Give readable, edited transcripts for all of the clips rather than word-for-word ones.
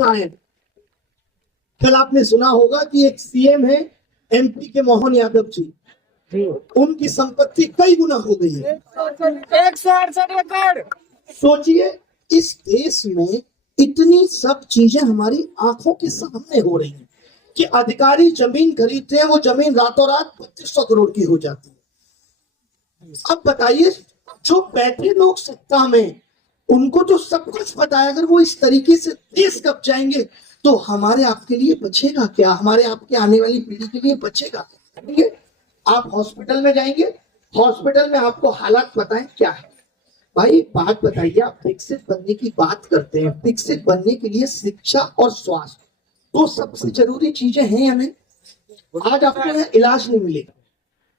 सकता है। कल आपने सुना होगा कि एक सीएम है एमपी के मोहन यादव जी, उनकी संपत्ति कई गुना हो गई है। 168 एकड़। सोचिए, इस देश में इतनी सब चीजें हमारी आंखों के सामने हो रही हैं कि अधिकारी जमीन खरीदते हैं, वो जमीन रातों रात 2500 करोड़ की हो जाती है। अब बताइए, जो बैठे लोग सत्ता में, उनको तो सब कुछ पता है। अगर वो इस तरीके से देश कब जाएंगे तो हमारे आपके लिए बचेगा क्या? हमारे आपके आने वाली पीढ़ी के लिए बचेगा? आप हॉस्पिटल में जाएंगे, हॉस्पिटल में आपको हालात बताएं क्या है। भाई बात बताइए, आप विकसित बनने की बात करते हैं, विकसित बनने के लिए शिक्षा और स्वास्थ्य तो सबसे जरूरी चीजें हैं या नहीं? आज आपको यहाँ इलाज नहीं मिलेगा।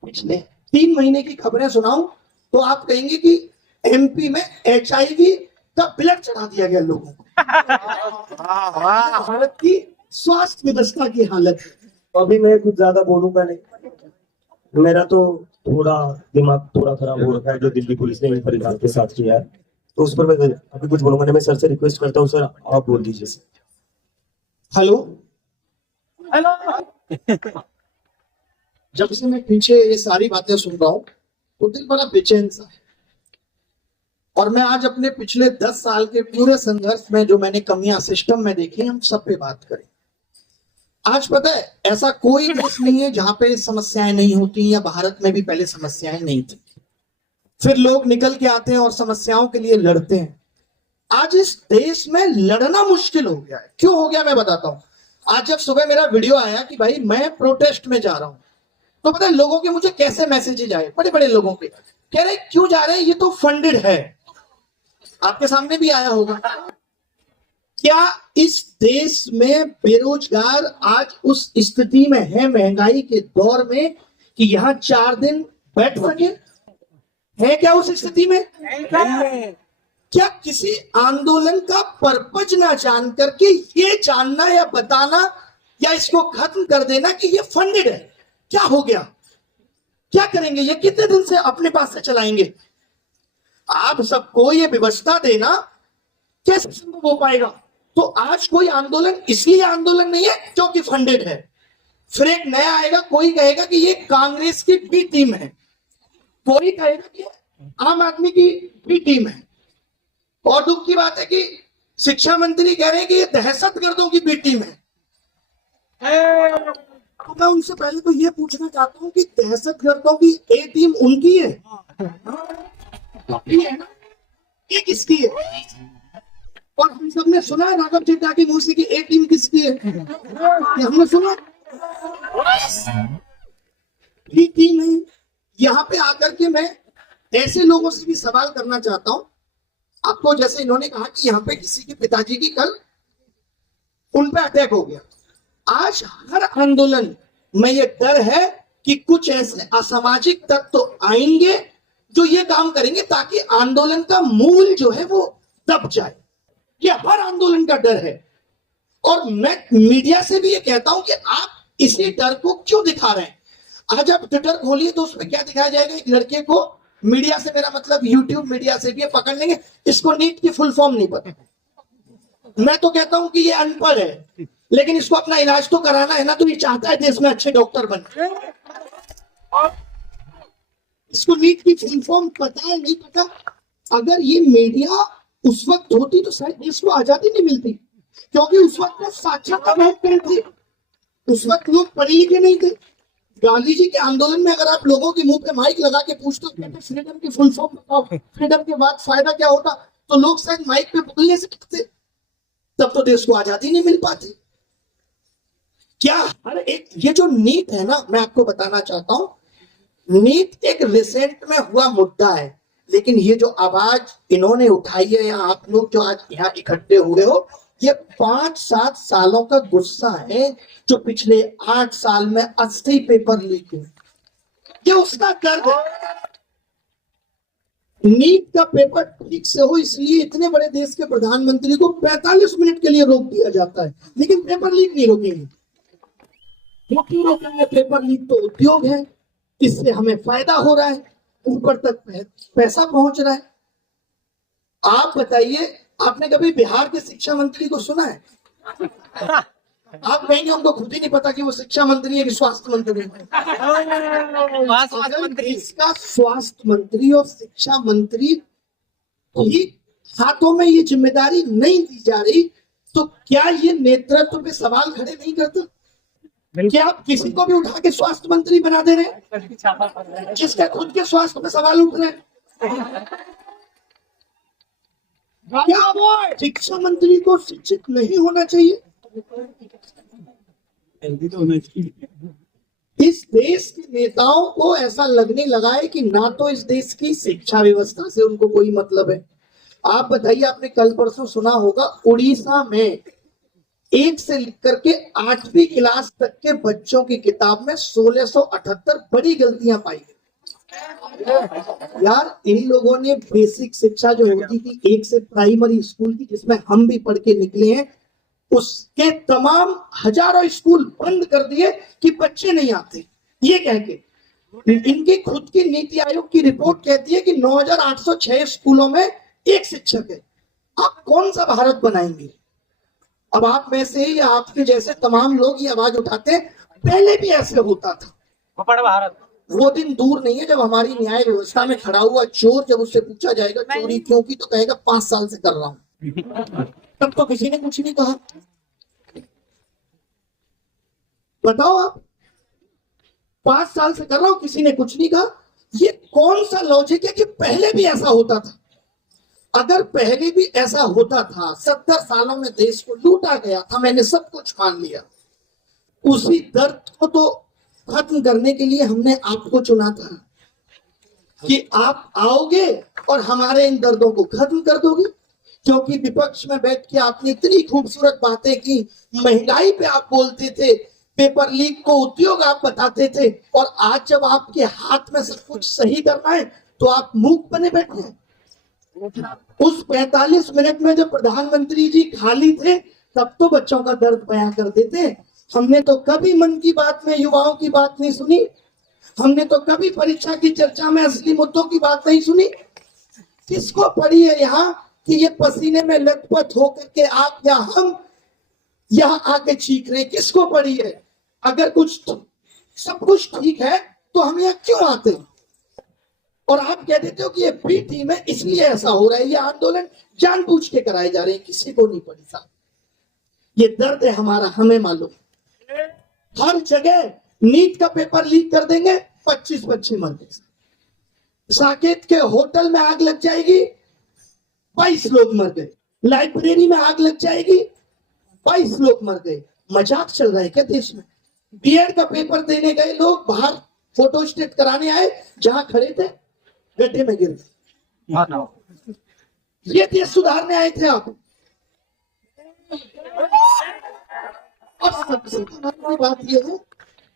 पिछले 3 महीने की खबरें सुनाऊं तो आप कहेंगे कि एमपी में HIV का ब्लड चढ़ा दिया गया लोगों को। भारत की स्वास्थ्य व्यवस्था की हालत है। अभी मैं कुछ ज्यादा बोलूंगा नहीं, मेरा तो थोड़ा दिमाग थोड़ा खराब हो रखा है जो दिल्ली पुलिस ने मेरे परिवार के साथ किया है, तो उस पर मैं अभी कुछ बोलूंगा नहीं। मैं सर से रिक्वेस्ट करता हूँ, सर आप बोल दीजिए सर। Hello, hello. जब से मैं पीछे ये सारी बातें सुन रहा हूँ तो दिल बड़ा बेचैन सा है। और मैं आज अपने पिछले 10 साल के पूरे संघर्ष में जो मैंने कमियां सिस्टम में देखी, हम सब पे बात करें। आज पता है, ऐसा कोई देश नहीं है जहां पे समस्याएं नहीं होती, या भारत में भी पहले समस्याएं नहीं थी। फिर लोग निकल के आते हैं और समस्याओं के लिए लड़ते हैं। आज इस देश में लड़ना मुश्किल हो गया है। क्यों हो गया मैं बताता हूं। आज जब सुबह मेरा वीडियो आया कि भाई मैं प्रोटेस्ट में जा रहा हूं, तो पता है लोगों के मुझे कैसे मैसेजेज आए, बड़े बड़े लोगों के, कह रहे क्यों जा रहे हैं, ये तो फंडेड है। आपके सामने भी आया होगा। क्या इस देश में बेरोजगार आज उस स्थिति में है, महंगाई के दौर में, कि यहां 4 दिन बैठ सके? है क्या उस स्थिति में? क्या किसी आंदोलन का पर्पज ना जान करके ये जानना या बताना या इसको खत्म कर देना कि ये फंडेड है, क्या हो गया? क्या करेंगे? ये कितने दिन से अपने पास से चलाएंगे? आप सबको ये व्यवस्था देना कैसे संभव हो पाएगा? तो आज कोई आंदोलन इसलिए आंदोलन नहीं है क्योंकि फंडेड है। फिर एक नया आएगा, कोई कहेगा कि ये कांग्रेस की बी टीम है, कोई कहेगा कि आम आदमी की बी टीम है। और दुख की बात है कि शिक्षा मंत्री कह रहे हैं कि ये दहशतगर्दों की बी टीम है। तो मैं उनसे पहले तो ये पूछना चाहता हूं कि दहशतगर्दों की ए टीम उनकी है ना, ये किसकी है? और हम सब ने सुना है राघव चड्ढा की मौसी ए टीम किसकी है? हमने सुना बी टीम है। यहाँ पे आकर के मैं ऐसे लोगों से भी सवाल करना चाहता हूं। आपको जैसे इन्होंने कहा कि यहाँ पे किसी के पिताजी की कल उन पे अटैक हो गया। आज हर आंदोलन में ये डर है कि कुछ ऐसे असामाजिक तत्व तो आएंगे जो ये काम करेंगे ताकि आंदोलन का मूल जो है वो दब जाए। ये हर आंदोलन का डर है। और मैं मीडिया से भी ये कहता हूं कि आप इसी डर को क्यों दिखा रहे हैं? आज आप ट्विटर खोलिए तो उसमें क्या दिखाया जाएगा? एक लड़के को, मीडिया से मेरा मतलब यूट्यूब मीडिया से भी पकड़ लेंगे, इसको नीट की फुल फॉर्म नहीं पता। मैं तो कहता हूं कि ये अनपढ़ है, लेकिन इसको अपना इलाज तो कराना है ना, तो ये चाहता है देश में अच्छे डॉक्टर बने। इसको नीट की फुल फॉर्म पता है नहीं पता? अगर ये मीडिया उस वक्त होती तो शायद देश को आजादी नहीं मिलती, क्योंकि उस वक्त साक्षरता बहुत कम थी, उस वक्त लोग पढ़े लिखे नहीं थे। गांधी जी के आंदोलन में अगर आप लोगों के मुंह पे माइक लगा के पूछते हो फ्रीडम की फुल फॉर्म बताओ, फ्रीडम के बाद फायदा क्या होता, तो लोग शायद माइक पे बोलने से कहते, तब तो देश को आजादी नहीं मिल पाती। क्या हर एक ये जो नीट है ना, मैं आपको बताना चाहता हूं, नीट एक रिसेंट में हुआ मुद्दा है, लेकिन ये जो आवाज इन्होंने उठाई है या आप लोग जो आज यहाँ इकट्ठे हुए हो, ये 5-7 सालों का गुस्सा है जो पिछले 8 साल में 80 पेपर लीक हुए। ये उसका दर्द है। नीट का पेपर ठीक से हो इसलिए इतने बड़े देश के प्रधानमंत्री को 45 मिनट के लिए रोक दिया जाता है, लेकिन पेपर लीक नहीं रोकेंगे। वो क्यों रोकेंगे? पेपर लीक तो उद्योग है, इससे हमें फायदा हो रहा है, ऊपर तक पैसा पहुंच रहा है। आप बताइए, आपने कभी बिहार के शिक्षा मंत्री को सुना है? आप कहेंगे उनको खुद ही नहीं पता कि वो शिक्षा मंत्री है कि स्वास्थ्य मंत्री है। अगर देश का स्वास्थ्य मंत्री और शिक्षा मंत्री ही हाथों में ये जिम्मेदारी नहीं दी जा रही, तो क्या ये नेतृत्व पे सवाल खड़े नहीं करता? क्या आप किसी को भी उठा के स्वास्थ्य मंत्री बना दे रहे हैं जिसका खुद के स्वास्थ्य पे सवाल उठ रहे हैं? क्या शिक्षा मंत्री को शिक्षित नहीं होना चाहिए? इस देश के नेताओं को ऐसा लगने लगा है कि ना तो इस देश की शिक्षा व्यवस्था से उनको कोई मतलब है। आप बताइए, आपने कल परसों सुना होगा उड़ीसा में 1 से लेकर के 8वीं क्लास तक के बच्चों की किताब में 1678 बड़ी गलतियां पाई गई। यार, इन लोगों ने बेसिक शिक्षा जो होती थी 1 से प्राइमरी स्कूल की, जिसमें हम भी पढ़ के निकले हैं, उसके तमाम हजारों स्कूल बंद कर दिए कि बच्चे नहीं आते। ये कह के इनकी खुद की नीति आयोग की रिपोर्ट कहती है कि 9806 स्कूलों में 1 शिक्षक है। आप कौन सा भारत बनाएंगे? अब आप में से या आपके जैसे तमाम लोग ये आवाज उठाते हैं, पहले भी ऐसे होता था। भारत वो दिन दूर नहीं है जब हमारी न्याय व्यवस्था में खड़ा हुआ चोर, जब उससे पूछा जाएगा चोरी क्यों की, तो कहेगा 5 साल से कर रहा हूं। तब तो किसी ने कुछ नहीं कहा। बताओ आप, 5 साल से कर रहा हूं, किसी ने कुछ नहीं कहा। ये कौन सा लॉजिक है कि पहले भी ऐसा होता था? अगर पहले भी ऐसा होता था, 70 सालों में देश को लूटा गया था, मैंने सब कुछ मान लिया, उसी दर्द को तो खत्म करने के लिए हमने आपको चुना था कि आप आओगे और हमारे इन दर्दों को खत्म कर दोगे। क्योंकि विपक्ष में बैठ के आपने इतनी खूबसूरत बातें की, महंगाई पे आप बोलते थे, पेपर लीक को उद्योग आप बताते थे, और आज जब आपके हाथ में सब कुछ सही करना है तो आप मूक बने बैठे हैं। उस 45 मिनट में जब प्रधानमंत्री जी खाली थे, तब तो बच्चों का दर्द बयां करते थे। हमने तो कभी मन की बात में युवाओं की बात नहीं सुनी, हमने तो कभी परीक्षा की चर्चा में असली मुद्दों की बात नहीं सुनी। किसको पड़ी है यहाँ कि ये पसीने में लथपथ होकर के आप या हम यहाँ आके चीख रहे? किसको पड़ी है? अगर कुछ सब कुछ ठीक है तो हम यहाँ क्यों आते हैं? और आप कह देते हो कि ये बी टीम है इसलिए ऐसा हो रहा है, ये आंदोलन जानबूझ के कराए जा रहे हैं। किसी को नहीं पड़ी साहब, ये दर्द है हमारा, हमें मालूम। हर जगह नीट का पेपर लीक कर देंगे, 25 बच्चे मर गए। साकेत के होटल में आग लग जाएगी, 22 लोग मर गए। लाइब्रेरी में आग लग जाएगी, 22 लोग मर गए। मजाक चल रहा है क्या देश में? बीएड का पेपर देने गए लोग बाहर फोटो स्टेट कराने आए, जहां खड़े थे गड्ढे में गिर गए। ये देश सुधारने आए थे आप? और सबसे बड़ी बात यह है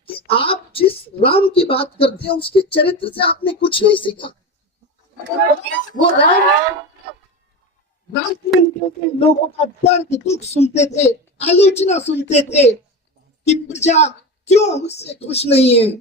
कि आप जिस राम की बात करते हैं उसके चरित्र से आपने कुछ नहीं सीखा। वो राम में निकल के लोगों का दर्द दुख सुनते थे, आलोचना सुनते थे कि प्रजा क्यों मुझसे खुश नहीं है,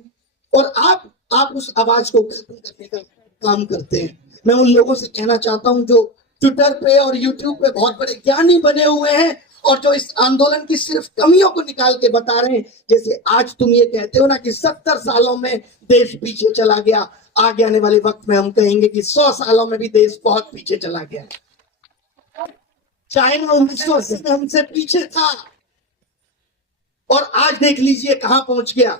और आप उस आवाज को खत्म करने का काम करते हैं। मैं उन लोगों से कहना चाहता हूं जो ट्विटर पे और यूट्यूब पे बहुत बड़े ज्ञानी बने हुए हैं और जो इस आंदोलन की सिर्फ कमियों को निकाल के बता रहे हैं, जैसे आज तुम ये कहते हो ना कि 70 सालों में देश पीछे चला गया, आगे आने वाले वक्त में हम कहेंगे कि 100 सालों में भी देश बहुत पीछे चला गया। चाइना 1980 में हमसे पीछे था और आज देख लीजिए कहां पहुंच गया।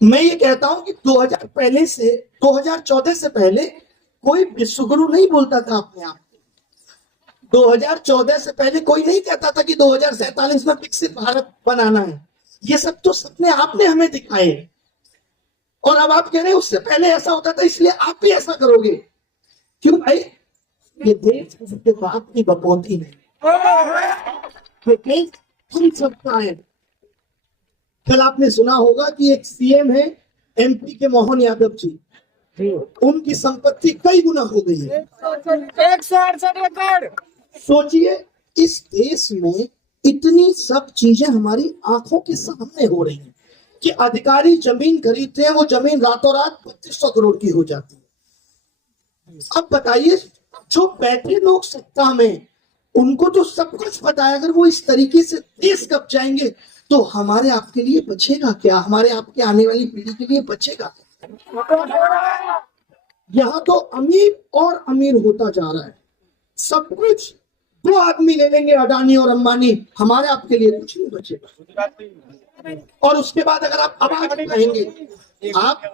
मैं ये कहता हूं कि 2014 से पहले कोई विश्वगुरु नहीं बोलता था अपने आप। 2014 से पहले कोई नहीं कहता था कि 2047 में विकसित भारत बनाना है। ये सब तो सपने आपने हमें दिखाए, और अब आप कह रहे हैं उससे पहले ऐसा होता था इसलिए आप भी ऐसा करोगे। क्यों भाई? ये देश के बाप की बकौती नहीं, हम सबका है। कल आपने सुना होगा कि एक सीएम है एमपी के मोहन यादव जी, उनकी संपत्ति कई गुना हो गई है। 168 एकड़। सोचिए, इस देश में इतनी सब चीजें हमारी आंखों के सामने हो रही हैं कि अधिकारी जमीन खरीदते हैं, वो जमीन रातों रात 2500 करोड़ की हो जाती है। अब बताइए, जो बैठे लोग सत्ता में, उनको तो सब कुछ पता है। अगर वो इस तरीके से देश कब जाएंगे तो हमारे आपके लिए बचेगा क्या? हमारे आपके आने वाली पीढ़ी के लिए बचेगा? यहाँ तो अमीर और अमीर होता जा रहा है। सब कुछ दो आदमी ले लेंगे, अडानी और अंबानी, हमारे आपके लिए कुछ नहीं बचेगा। और उसके बाद अगर आप आवाज उठाएंगे,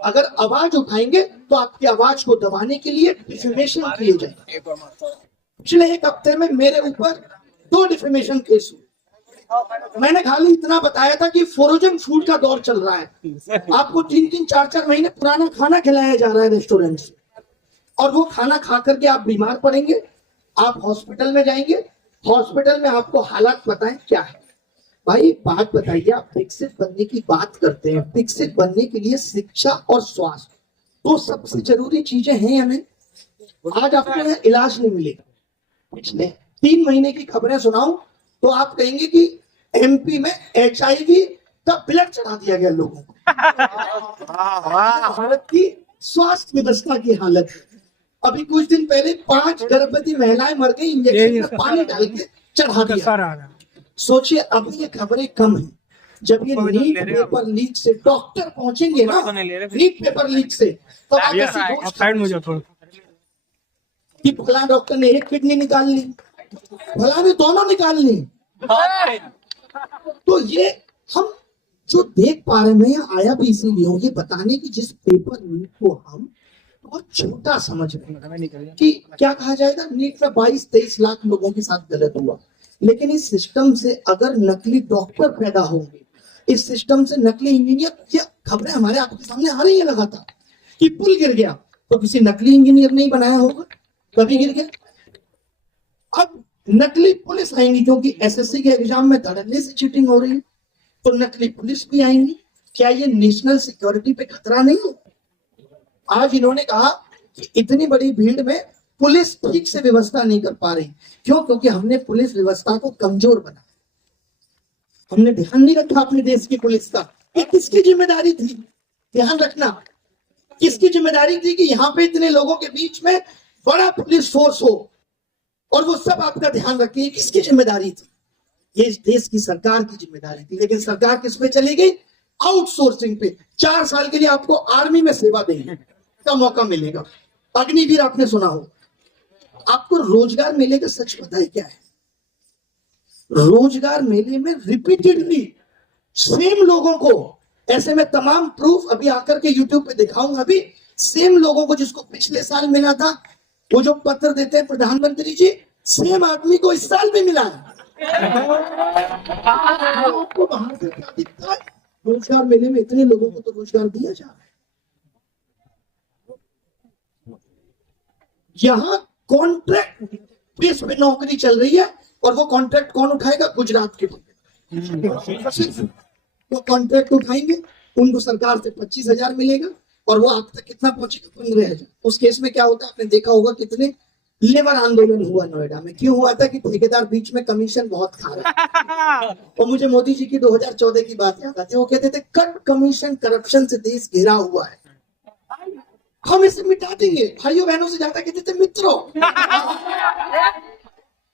अगर आवाज उठाएंगे तो आपकी आवाज को दबाने के लिए डिफेमेशन किए जाएंगे। पिछले एक हफ्ते में मेरे ऊपर 2 डिफेमेशन केस हुए। मैंने खाली इतना बताया था कि फ्रोजन फूड का दौर चल रहा है, आपको 3-3, 4-4 महीने पुराना खाना खिलाया जा रहा है रेस्टोरेंट से, और वो खाना खा करके आप बीमार पड़ेंगे, आप हॉस्पिटल में जाएंगे, हॉस्पिटल में आपको हालात बताएं क्या है। भाई बात बताइए, आप विकसित बनने की बात करते हैं, विकसित बनने के लिए शिक्षा और स्वास्थ्य तो सबसे जरूरी चीजें हैं या नहीं? आज आपको यहाँ इलाज नहीं मिलेगा। पिछले 3 महीने की खबरें सुनाऊं तो आप कहेंगे कि एमपी में HIV का ब्लड चढ़ा दिया गया लोगों को। भारत की स्वास्थ्य व्यवस्था की हालत है। अभी कुछ दिन पहले 5 गर्भवती महिलाएं मर गई इंजेक्शन में पानी डाल के चढ़ा दिया। सोचिए अभी ये खबरें कम है, जब ये नीट पेपर लीक से डॉक्टर पहुंचेंगे ना, नीट पेपर लीक से, तो आप ऐसी कि फला डॉक्टर ने एक किडनी निकाल ली, फला ने दोनों निकाल ली। तो ये हम जो देख पा रहे हैं, मैं आया भी इसीलिए हूँ, ये बताने की जिस पेपर लीक को हम बहुत छोटा समझ रहे हैं कि क्या कहा जाएगा, नीट में 22-23 लाख लोगों के साथ गलत हुआ, लेकिन इस सिस्टम से अगर नकली डॉक्टर पैदा होंगे, इस सिस्टम से नकली इंजीनियर, क्या खबरें हमारे आपके सामने आ रही है लगातार कि पुल गिर गया तो किसी नकली इंजीनियर नहीं बनाया होगा, कभी गिर गया। अब नकली पुलिस आएंगी क्योंकि SSC के एग्जाम में धड़ल्ले से चीटिंग हो रही है, तो नकली पुलिस भी आएंगी। क्या ये नेशनल सिक्योरिटी पे खतरा नहीं है? आज इन्होंने कहा कि इतनी बड़ी भीड़ में पुलिस ठीक से व्यवस्था नहीं कर पा रही, क्यों? क्योंकि हमने पुलिस व्यवस्था को कमजोर बनाया, हमने ध्यान नहीं रखा अपने देश की पुलिस का। ये किसकी जिम्मेदारी थी? ध्यान रखना, किसकी जिम्मेदारी थी कि यहाँ पे इतने लोगों के बीच में बड़ा पुलिस फोर्स हो और वो सब आपका ध्यान रखे? ये किसकी जिम्मेदारी थी? ये इस देश की सरकार की जिम्मेदारी थी। लेकिन सरकार किस पे चली गई? आउटसोर्सिंग पे। 4 साल के लिए आपको आर्मी में सेवा देने का मौका मिलेगा। अग्निवीर आपने सुना हो, आपको रोजगार मेले का सच पता है क्या है? रोजगार मेले में रिपीटेडली सेम लोगों को, ऐसे में तमाम प्रूफ अभी आकर के यूट्यूब पे दिखाऊंगा, अभी सेम लोगों को जिसको पिछले साल मिला था, वो जो पत्र देते हैं प्रधानमंत्री जी, सेम आदमी को इस साल भी मिला है। आपको बाहर से क्या दिखता है? रोजगार मेले में इतने लोगों को तो रोजगार दिया जा रहा है। यहाँ कॉन्ट्रैक्ट बेस पे नौकरी चल रही है, और वो कॉन्ट्रैक्ट कौन उठाएगा? गुजरात के लोग। वो कॉन्ट्रैक्ट उठाएंगे, उनको सरकार से 25,000 मिलेगा, और वो आप तक कितना पहुंचेगा? 15,000। उस केस में क्या होता है, आपने देखा होगा कितने लेबर आंदोलन हुआ नोएडा में। क्यों हुआ था? कि ठेकेदार बीच में कमीशन बहुत खा रहा है। और मुझे मोदी जी की 2014 की बात याद आती है, वो कहते थे कट कमीशन, करप्शन से देश घिरा हुआ है, हम इसे मिटा देंगे। भाइयों बहनों से ज्यादा कहते थे मित्रों।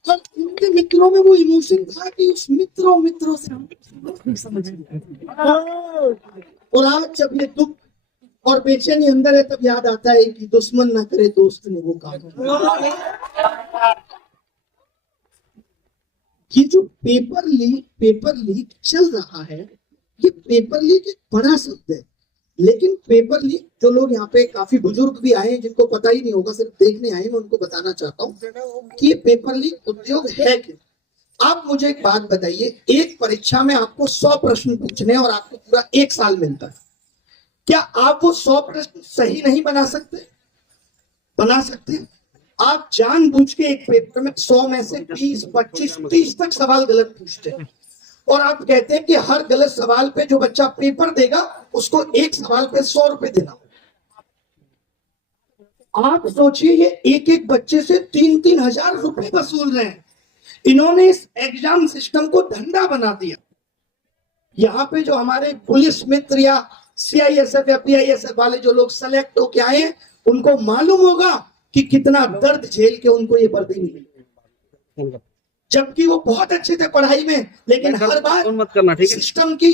और उनके मित्रों में वो इमोशन था कि उस मित्रों से हम समझ गए। और आज जब ये दुख और बेचैनी अंदर है, तब याद आता है कि दुश्मन ना करे दोस्त ने वो काम। ये जो पेपर लीक चल रहा है, ये पेपर लीक एक बड़ा शब्द है, लेकिन पेपर लीक, जो लोग यहाँ पे काफी बुजुर्ग भी आए हैं जिनको पता ही नहीं होगा, सिर्फ देखने आए, मैं उनको बताना चाहता हूँ कि ये पेपर लीक उद्योग है क्या। आप मुझे एक बात बताइए, एक परीक्षा में आपको 100 प्रश्न पूछने और आपको पूरा 1 साल मिलता है, क्या आप वो 100 प्रश्न सही नहीं बना सकते? बना सकते हैं। आप जानबूझ के एक पेपर में 100 में से 20, 25, 30 तक सवाल गलत पूछते हैं, और आप कहते हैं कि हर गलत सवाल पे जो बच्चा पेपर देगा उसको एक सवाल पे 100 रुपए देना। आप सोचिए, ये एक बच्चे से 3-3 हजार रुपए वसूल रहे हैं। इन्होंने इस एग्जाम सिस्टम को धंधा बना दिया। यहाँ पे जो हमारे पुलिस मित्र या CISF या PISF वाले जो लोग सेलेक्ट होके आए हैं, उनको मालूम होगा कि कितना दर्द झेल के उनको ये वर्दी मिली। जबकि वो बहुत अच्छे थे पढ़ाई में, लेकिन हर बार मत करना, ठीक है? सिस्टम की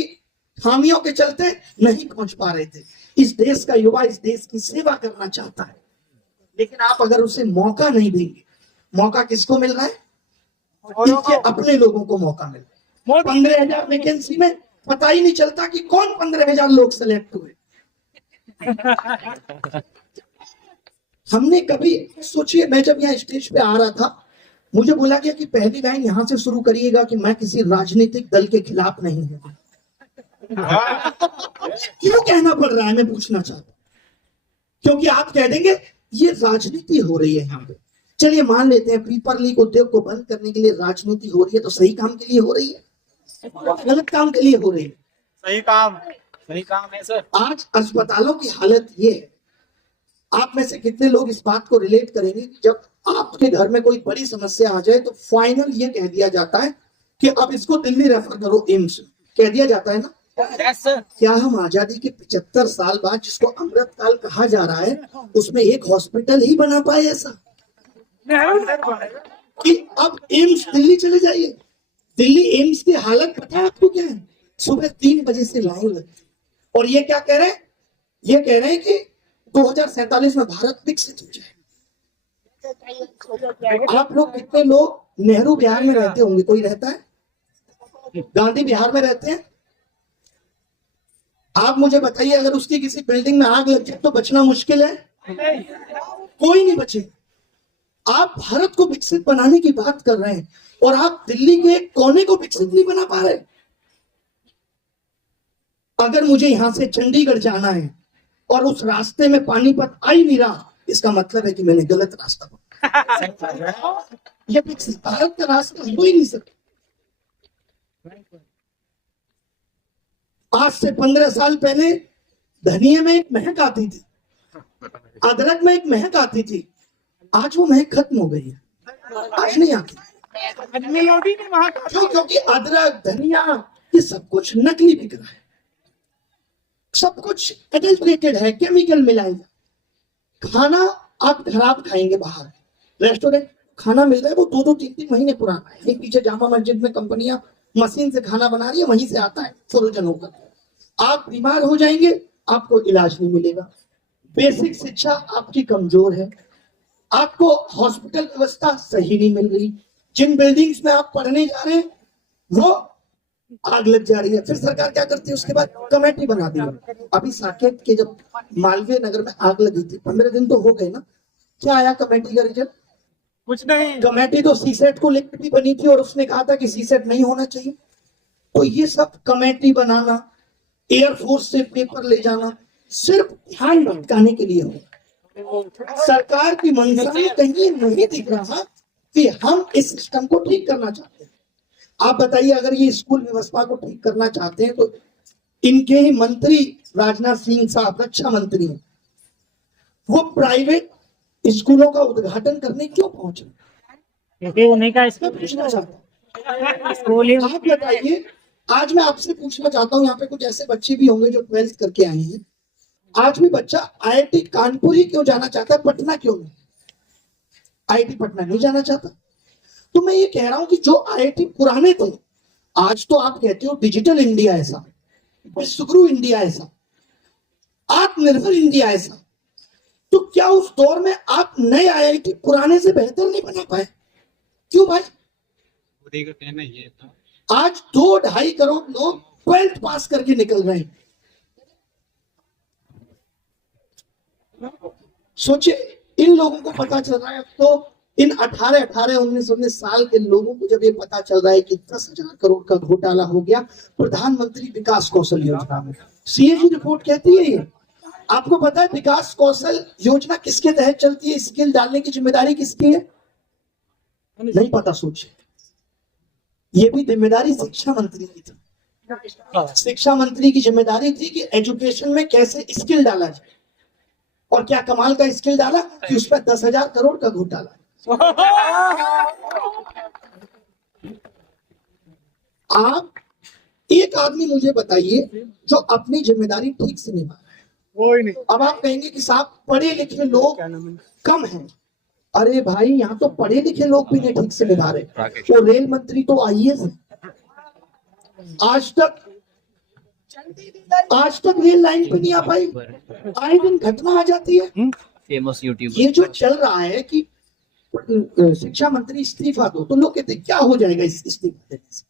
खामियों के चलते नहीं पहुंच पा रहे थे। इस देश का युवा इस देश की सेवा करना चाहता है, लेकिन आप अगर उसे मौका नहीं देंगे, मौका किसको मिल रहा है? इसके अपने लोगों को मौका मिल रहा है। 15,000 वैकेंसी में पता ही नहीं चलता कि कौन 15,000 लोग सेलेक्ट हुए। हमने कभी सोचिए, मैं जब यहाँ स्टेज पे आ रहा था, मुझे बोला गया कि पहली लाइन यहां से शुरू करिएगा कि मैं किसी राजनीतिक दल के खिलाफ नहीं हूं। क्यों कहना पड़ रहा है, मैं पूछना चाहता हूं। क्योंकि आप कह देंगे ये राजनीति हो रही है यहाँ पे। चलिए मान लेते हैं पीपर लीग उद्योग को बंद करने के लिए राजनीति हो रही है, तो सही काम के लिए हो रही है, गलत काम के लिए हो रही है? सही काम है सर। आज अस्पतालों की हालत ये है, आप में से कितने लोग इस बात को रिलेट करेंगे कि जब आपके घर में कोई बड़ी समस्या आ जाए तो फाइनल ये कह दिया जाता है कि अब इसको दिल्ली रेफर करो, एम्स कह दिया जाता है ना? Yes sir. क्या हम आजादी के 75 साल बाद, जिसको अमृत काल कहा जा रहा है, उसमें एक हॉस्पिटल ही बना पाए ऐसा कि अब एम्स दिल्ली चले जाइए? दिल्ली एम्स की हालत पता है आपको क्या है? सुबह 3 बजे से लाइन लगी, और ये क्या कह रहे हैं? ये कह रहे हैं कि 2047 में भारत विकसित हो जाए। आप लोग कितने लोग नेहरू बिहार में रहते होंगे? कोई रहता है? गांधी बिहार में रहते हैं? आप मुझे बताइए, अगर उसकी किसी बिल्डिंग में आग लग जाए तो बचना मुश्किल है? कोई नहीं बचे। आप भारत को विकसित बनाने की बात कर रहे हैं और आप दिल्ली के एक कोने को विकसित नहीं बना पा रहे। अगर मुझे यहां से चंडीगढ़ जाना है और उस रास्ते में पानीपत आ ही नहीं रहा, इसका मतलब है कि मैंने गलत रास्ता पकड़ा। यह विकसित भारत का रास्ता हो ही नहीं सकता। आज से 15 साल पहले धनिया में एक महक आती थी, अदरक में एक महक आती थी, आज वो महक खत्म हो गई है, आज नहीं आती। क्यों? क्योंकि अदरक, धनिया, ये सब कुछ नकली बिक रहा है, सब कुछ एडल्ट्रेटेड है, केमिकल मिलाए। खाना आप खराब खाएंगे, बाहर रेस्टोरेंट खाना मिल रहा है वो 2-2, 3-3 महीने पुराना है। एक पीछे जामा मस्जिद में कंपनियां मशीन से खाना बना रही है, वहीं से आता है फ्रोजन होकर। आप बीमार हो जाएंगे, आपको इलाज नहीं मिलेगा। बेसिक शिक्षा आपकी कमजोर है, आपको हॉस्पिटल व्यवस्था सही नहीं मिल रही, जिन बिल्डिंग्स में आप पढ़ने जा रहे हैं वो आग लग जा रही है। फिर सरकार क्या करती है? उसके बाद कमेटी बना दी। अभी साकेत के जब मालवीय नगर में आग लगी थी, 15 दिन तो हो गए ना, क्या आया कमेटी का रिजल्ट? कुछ नहीं। कमेटी तो सीसेट को लेकर भी बनी थी और उसने कहा था कि सीसेट नहीं होना चाहिए। तो ये सब कमेटी बनाना, एयरफोर्स से पेपर ले जाना, सिर्फ ध्यान भटकाने के लिए हो। सरकार की मंशा में कहीं नहीं दिख रहा कि हम इस सिस्टम को ठीक करना चाहते हैं। आप बताइए, अगर ये स्कूल व्यवस्था को ठीक करना चाहते हैं तो इनके ही मंत्री राजनाथ सिंह साहब, रक्षा मंत्री, वो प्राइवेट स्कूलों का उद्घाटन करने क्यों पहुंचे? उन्हीं का पूछना चाहता स्कूल ही। हूं, आप बताइए। आज मैं आपसे पूछना चाहता हूं, यहाँ पे कुछ ऐसे बच्चे भी होंगे जो 12th करके आए हैं, आज भी बच्चा आईआईटी कानपुर ही क्यों जाना चाहता है, पटना क्यों नहीं? आईआईटी पटना नहीं जाना चाहता। तो मैं ये कह रहा हूं कि जो आईआईटी पुराने थे, आज तो आप कहते हो डिजिटल इंडिया ऐसा, विश्वगुरु इंडिया ऐसा, आत्मनिर्भर इंडिया ऐसा, तो क्या उस दौर में आप नए आईआईटी पुराने से बेहतर नहीं बना पाए? क्यों भाई? आज 2-2.5 करोड़ लोग 12th पास करके निकल रहे हैं। सोचिए, इन लोगों को पता चल रहा है, तो इन 18-19 साल के लोगों को जब ये पता चल रहा है कि 10,000 करोड़ का घोटाला हो गया प्रधानमंत्री विकास कौशल योजना में। सीएजी रिपोर्ट कहती है ये। आपको पता है विकास कौशल योजना किसके तहत चलती है? स्किल डालने की जिम्मेदारी किसकी है? नहीं पता। सोचिए, ये भी जिम्मेदारी शिक्षा मंत्री की थी। शिक्षा मंत्री की जिम्मेदारी थी कि एजुकेशन में कैसे स्किल डाला जाए, और क्या कमाल का स्किल डाला कि उस पर 10,000 करोड़ का घोटाला। आप एक आदमी मुझे बताइए जो अपनी जिम्मेदारी ठीक से निभा रहा है। कोई नहीं। अब आप कहेंगे कि साहब पढ़े लिखे लोग कम हैं, अरे भाई यहाँ तो पढ़े लिखे लोग भी नहीं ठीक से निभा रहे। वो रेल मंत्री तो आईएएस है। आज तक रेल लाइन पे नहीं आ पाई। आए दिन घटना आ जाती है। फेमस यूट्यूब ये जो चल रहा है कि शिक्षा मंत्री इस्तीफा दो, तो लोग कहते हैं क्या हो जाएगा इस इस्तीफा देने से।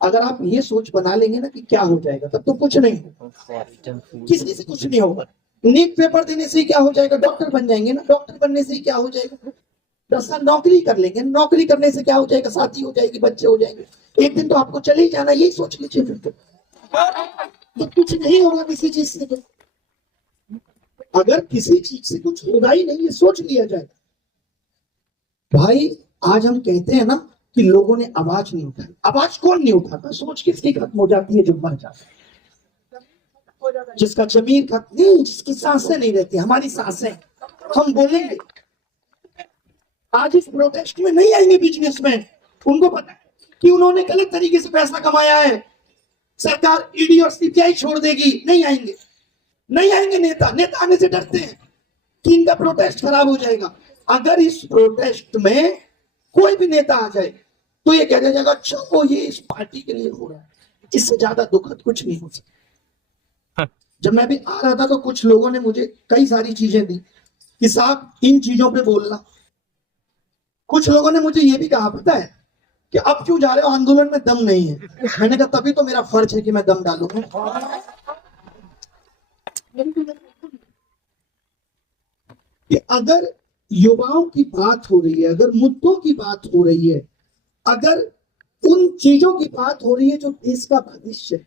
अगर आप ये सोच बना लेंगे ना कि क्या हो जाएगा, तब तो कुछ नहीं होगा, किसी से कुछ नहीं होगा। नीट पेपर देने से ही क्या हो जाएगा, डॉक्टर बन जाएंगे ना, डॉक्टर बनने से ही क्या हो जाएगा, 10 साल नौकरी कर लेंगे, नौकरी करने से क्या हो जाएगा, शादी हो जाएगी, बच्चे हो जाएंगे, एक दिन तो आपको चले ही जाना, यही सोच लीजिए। फिर तो कुछ नहीं होगा किसी चीज से। तो अगर किसी चीज से कुछ होगा ही नहीं, ये सोच लिया जाए। भाई आज हम कहते हैं ना कि लोगों ने आवाज नहीं उठाई। आवाज कौन नहीं उठाता? सोच किसकी खत्म हो जाती है? जो मर जाता है, जिसका जमीन खत्म नहीं, जिसकी सांसें नहीं रहती। हमारी सांसें, हम बोलेंगे। आज इस प्रोटेस्ट में नहीं आएंगे बिजनेसमैन, उनको पता है कि उन्होंने गलत तरीके से पैसा कमाया है, सरकार ईडी और सीबीआई छोड़ देगी। नहीं आएंगे, नहीं आएंगे नेता। नेता आने से डरते हैं कि इनका प्रोटेस्ट खराब हो जाएगा। अगर इस प्रोटेस्ट में कोई भी नेता आ जाए तो ये कह दिया जाएगा अच्छा वो ये इस पार्टी के लिए हो रहा है। इससे ज्यादा दुखद कुछ नहीं हो सकता। जब मैं भी आ रहा था तो कुछ लोगों ने मुझे कई सारी चीजें दी कि साहब इन चीजों पे बोलना। कुछ लोगों ने मुझे ये भी कहा, पता है कि अब क्यों जा रहे हो, आंदोलन में दम नहीं है। मैंने कहा तभी तो मेरा फर्ज है कि मैं दम डालूंगा। कि अगर युवाओं की बात हो रही है, अगर मुद्दों की बात हो रही है, अगर उन चीजों की बात हो रही है जो देश का भविष्य है,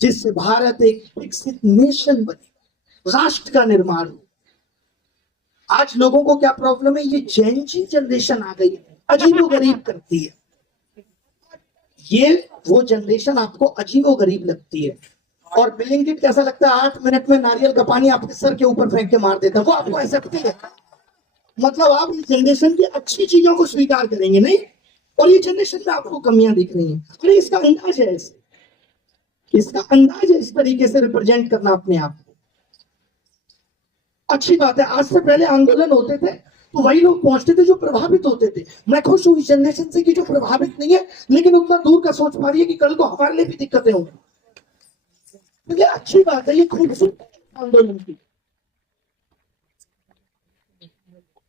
जिससे भारत एक विकसित नेशन बने, राष्ट्र का निर्माण हो। आज लोगों को क्या प्रॉब्लम है? ये जेन जी जनरेशन आ गई है, अजीबोगरीब करती है। ये वो जनरेशन आपको अजीबोगरीब लगती है। और ब्लिंकिट कैसा लगता है? 8 मिनट में नारियल का पानी आपके सर के ऊपर फेंक के मार देता है, वो आपको एक्सेप्ट है। मतलब आप इस जनरेशन की अच्छी चीजों को स्वीकार करेंगे नहीं, और ये जनरेशन में आपको कमियां दिख रही हैं। अरे इसका अंदाज है ऐसे, इसका अंदाज है इस तरीके से रिप्रेजेंट करना अपने आप को। अच्छी बात है, आज से पहले आंदोलन होते थे तो वही लोग पहुंचते थे जो प्रभावित होते थे। मैं खुश हूं इस जनरेशन से कि जो प्रभावित नहीं है, लेकिन उतना दूर का सोच पा रही है कि कल को हमारे लिए भी दिक्कतें होंगी। ये अच्छी बात है, ये खूबसूरत आंदोलन की।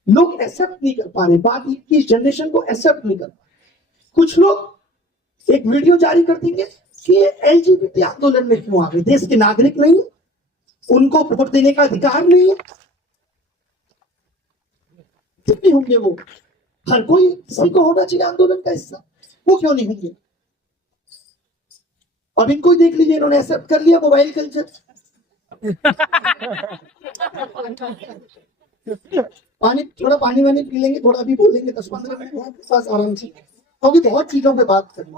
लोग एक्सेप्ट नहीं कर पा रहे, बात की इस जनरेशन को एक्सेप्ट नहीं कर पा रहे। कुछ लोग एक वीडियो जारी कर देंगे कि ये एलजीबीटी आंदोलन में क्यों आ गए, देश के नागरिक नहीं है, उनको वोट देने का अधिकार नहीं है। कितने होंगे वो? हर कोई, किसी को होना चाहिए आंदोलन का हिस्सा, वो क्यों नहीं होंगे? अब इनको ही देख लीजिए, इन्होंने एक्सेप्ट कर लिया मोबाइल कल्चर। पानी, थोड़ा पानी वानी पी लेंगे, थोड़ा भी बोलेंगे, 10-15 मिनट पास आराम से, क्योंकि बहुत चीजों पे बात करनी।